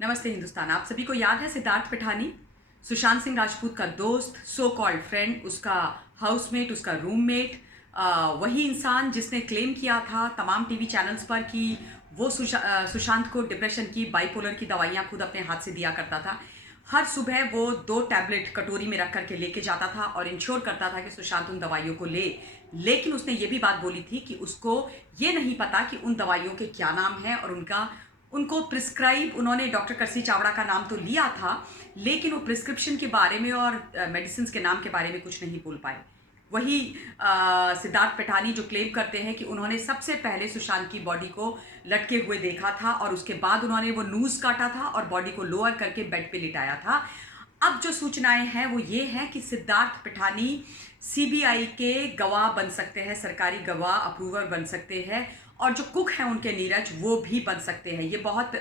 नमस्ते हिंदुस्तान। आप सभी को याद है सिद्धार्थ पिठानी, सुशांत सिंह राजपूत का दोस्त, सो कॉल्ड फ्रेंड, उसका हाउसमेट, उसका रूममेट, वही इंसान जिसने क्लेम किया था तमाम टीवी चैनल्स पर कि वो सुशांत को डिप्रेशन की, बाइपोलर की दवाइयाँ खुद अपने हाथ से दिया करता था। हर सुबह वो 2 टैबलेट कटोरी में रख करके लेके जाता था और इंश्योर करता था कि सुशांत उन दवाइयों को ले। लेकिन उसने ये भी बात बोली थी कि उसको ये नहीं पता कि उन दवाइयों के क्या नाम हैं और उनको प्रिस्क्राइब उन्होंने डॉक्टर करसी चावड़ा का नाम तो लिया था, लेकिन वो प्रिस्क्रिप्शन के बारे में और मेडिसिन के नाम के बारे में कुछ नहीं बोल पाए। वही सिद्धार्थ पिठानी जो क्लेम करते हैं कि उन्होंने सबसे पहले सुशांत की बॉडी को लटके हुए देखा था और उसके बाद उन्होंने वो नूज काटा था और बॉडी को लोअर करके बेड पे लिटाया था। अब जो सूचनाएं हैं वो ये हैं कि सिद्धार्थ पिठानी सीबीआई के गवाह बन सकते हैं, सरकारी गवाह अप्रूवर बन सकते हैं और जो कुक हैं उनके नीरज वो भी बन सकते हैं। ये बहुत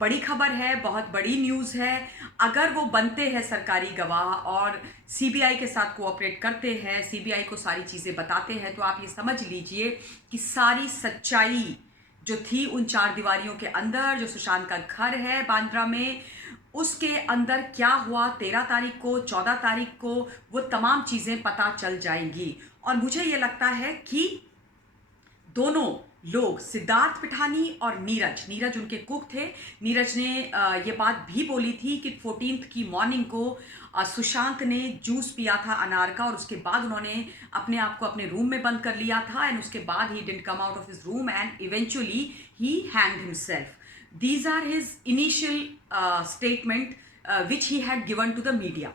बड़ी खबर है, बहुत बड़ी न्यूज़ है। अगर वो बनते हैं सरकारी गवाह और सीबीआई के साथ कोऑपरेट करते हैं, सीबीआई को सारी चीज़ें बताते हैं, तो आप ये समझ लीजिए कि सारी सच्चाई जो थी उन 4 दीवारियों के अंदर, जो सुशांत का घर है बांद्रा में, उसके अंदर क्या हुआ 13 तारीख को, 14 तारीख को, वो तमाम चीज़ें पता चल जाएंगी। और मुझे ये लगता है कि दोनों लोग, सिद्धार्थ पिठानी और नीरज उनके कुक थे। नीरज ने ये बात भी बोली थी कि 14th की मॉर्निंग को सुशांत ने जूस पिया था अनार का और उसके बाद उन्होंने अपने आप को अपने रूम में बंद कर लिया था एंड उसके बाद he didn't come out of his room and eventually he hanged himself. These are his initial statement which he had given to the media.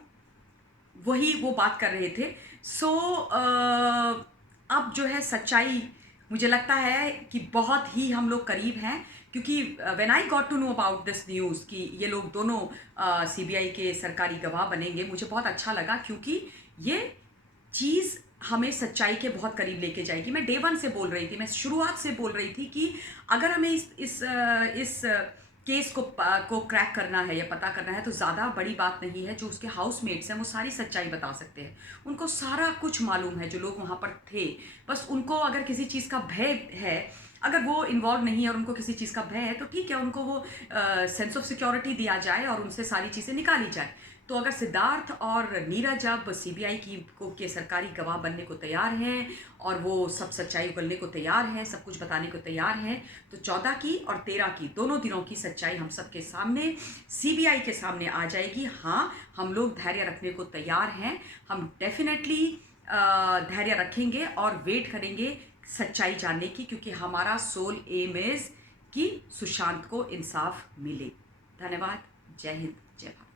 वही वो बात कर रहे थे। सो अब जो है सच्चाई, मुझे लगता है कि बहुत ही हम लोग करीब हैं, क्योंकि when I got to know about this news कि ये लोग दोनों सीबीआई के सरकारी गवाह बनेंगे, मुझे बहुत अच्छा लगा, क्योंकि ये चीज़ हमें सच्चाई के बहुत करीब लेके जाएगी। मैं डे वन से बोल रही थी, मैं शुरुआत से बोल रही थी कि अगर हमें इस केस को क्रैक करना है या पता करना है तो ज़्यादा बड़ी बात नहीं है। जो उसके हाउसमेट्स हैं वो सारी सच्चाई बता सकते हैं, उनको सारा कुछ मालूम है, जो लोग वहाँ पर थे। बस उनको अगर किसी चीज़ का भय है, अगर वो इन्वॉल्व नहीं है और उनको किसी चीज़ का भय है, तो ठीक है, उनको वो सेंस ऑफ सिक्योरिटी दिया जाए और उनसे सारी चीज़ें निकाली जाए। तो अगर सिद्धार्थ और नीरज अब सीबीआई के सरकारी गवाह बनने को तैयार हैं और वो सब सच्चाई उगलने को तैयार हैं, सब कुछ बताने को तैयार हैं, तो 14 की और 13 की दोनों दिनों की सच्चाई हम सबके सामने, सीबीआई के सामने आ जाएगी। हाँ, हम लोग धैर्य रखने को तैयार हैं। हम डेफिनेटली धैर्य रखेंगे और वेट करेंगे सच्चाई जानने की, क्योंकि हमारा सोल एम इज़ कि सुशांत को इंसाफ मिले। धन्यवाद। जय हिंद, जय भारत।